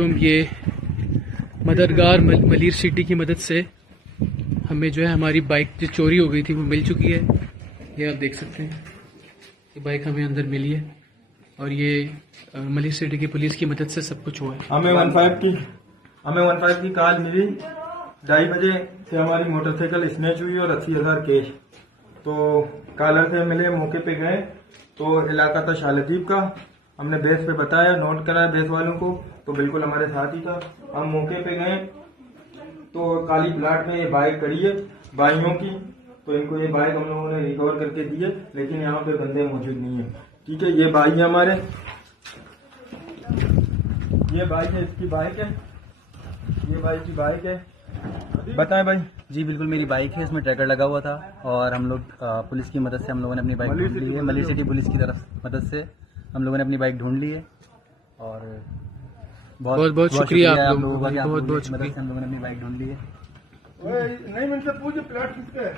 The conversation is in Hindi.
अस्सलामुअलैकुम। ये मददगार मलिर सिटी की मदद से हमें जो है हमारी बाइक जो चोरी हो गई थी वो मिल चुकी है। ये आप देख सकते हैं, ये बाइक हमें अंदर मिली है और ये मलिर सिटी की पुलिस की मदद से सब कुछ हुआ है। हमें 15 की कॉल मिली, 2:30 बजे से हमारी मोटरसाइकिल स्नैच हुई और 80,000 कैश। तो कॉलर से मिले, मौके पे गए तो इलाका था शालदीप का। हमने बेस पे बताया, नोट कराया बेस वालों को, तो बिल्कुल हमारे साथ ही था। हम मौके पे गए तो काली प्लाट में ये बाइक खड़ी है भाइयों की, तो इनको ये बाइक हम लोगों ने रिकवर करके दी है, लेकिन यहाँ पे बंदे मौजूद नहीं है। ठीक है, ये भाई है हमारे, ये बाइक है, इसकी बाइक है, ये भाई की बाइक है। बताएं भाई। जी बिल्कुल, मेरी बाइक है, इसमें ट्रैकर लगा हुआ था और हम लोग पुलिस की मदद से हम लोगों ने अपनी बाइक ढूंढ ली है। मलिर सिटी पुलिस की तरफ मदद से हम लोगों ने अपनी बाइक ढूंढ ली है और बहुत बहुत शुक्रिया आप लोगों का, बहुत बहुत बहुत मदद शुक्रिया। से हम लोगों ने अपनी बाइक ढूंढ ली है। नहीं, मुझसे पूछे प्लाट किसका है।